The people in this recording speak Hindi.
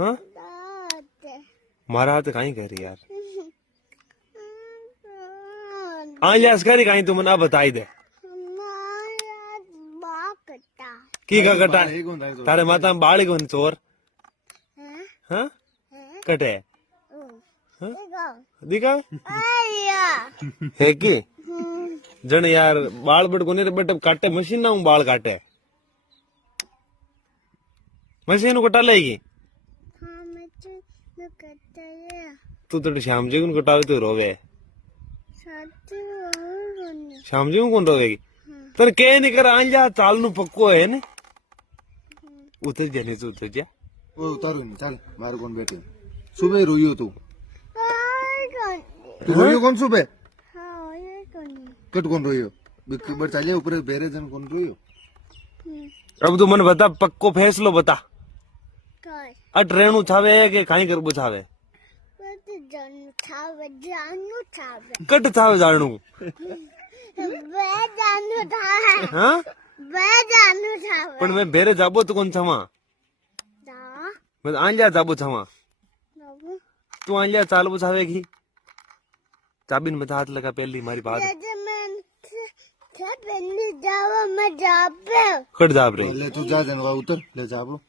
हाँ मारा हाथ कहीं कह रही यार आज करी कहीं तू मना बताई दे की का कटा तारे माता में बाल कौन चोर हाँ कटे हाँ? दिखा है की जन यार बाल बट कोने रे बट काटे मशीन ना हूँ बाल काटे मशीन कटा लेगी तू तो श्याम जी को कटावे तो रोवे श्याम जी को कौन रोवेगी तर के नहीं कर आन जा चाल नु पक्को है ने उतर जा नहीं उतर जा ओ उतारो नहीं चल मार कौन बैठे सुबह रोइयो तू रोइयो कौन सुबह कट कौन रोइयो बिकबर चलिए ऊपर बेरे जन कौन रोइयो अब तू मन बता पक्को फैसलो बता अट रेणु छावे के काई करबो छावे कट छावे जानू हाँ पण मैं बेरे जाबो तो कौन छवा मैं आंजा जाबो छवा तू आंजा चालबो छावेगी चाबीन में हाथ लगा पहली मारी बात कट जाब रे ले तू जा जनवा उतर ले जाबो